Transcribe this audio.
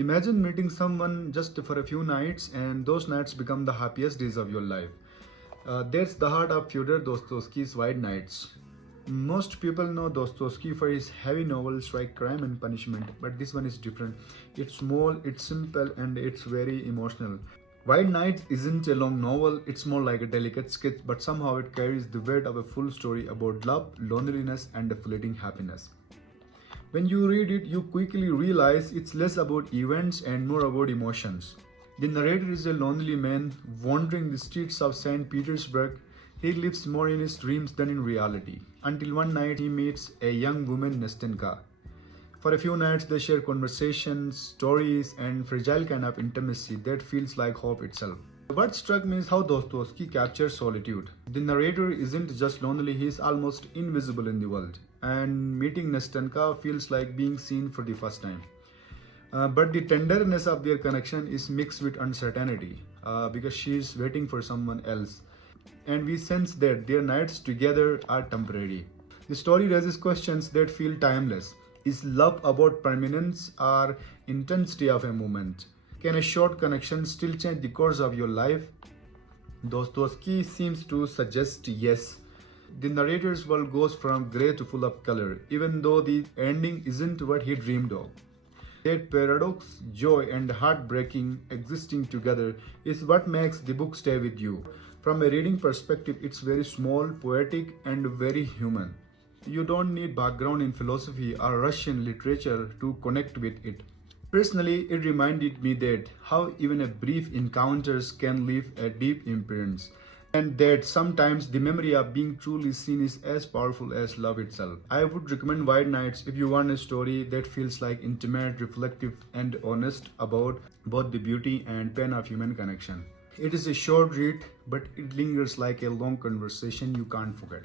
Imagine meeting someone just for a few nights, and those nights become the happiest days of your life. That's the heart of Fyodor Dostoevsky's White Nights. Most people know Dostoevsky for his heavy novels like Crime and Punishment, but this one is different. It's small, it's simple, and it's very emotional. White Nights isn't a long novel, it's more like a delicate sketch, but somehow it carries the weight of a full story about love, loneliness, and a fleeting happiness. When you read it, you quickly realize it's less about events and more about emotions. The narrator is a lonely man wandering the streets of St. Petersburg. He lives more in his dreams than in reality, until one night he meets a young woman, Nestenka. For a few nights, they share conversations, stories, and fragile kind of intimacy that feels like hope itself. What struck me is how Dostoevsky captures solitude. The narrator isn't just lonely, he is almost invisible in the world. And meeting Nestenka feels like being seen for the first time. But the tenderness of their connection is mixed with uncertainty because she is waiting for someone else. And we sense that their nights together are temporary. The story raises questions that feel timeless. Is love about permanence or intensity of a moment? Can a short connection still change the course of your life? Dostoevsky seems to suggest yes. The narrator's world goes from grey to full of color, even though the ending isn't what he dreamed of. That paradox, joy, and heartbreaking existing together is what makes the book stay with you. From a reading perspective, it's very small, poetic, and very human. You don't need background in philosophy or Russian literature to connect with it. Personally, it reminded me that how even a brief encounters can leave a deep imprint, and that sometimes the memory of being truly seen is as powerful as love itself. I would recommend White Nights if you want a story that feels like intimate, reflective, and honest about both the beauty and pain of human connection. It is a short read, but it lingers like a long conversation you can't forget.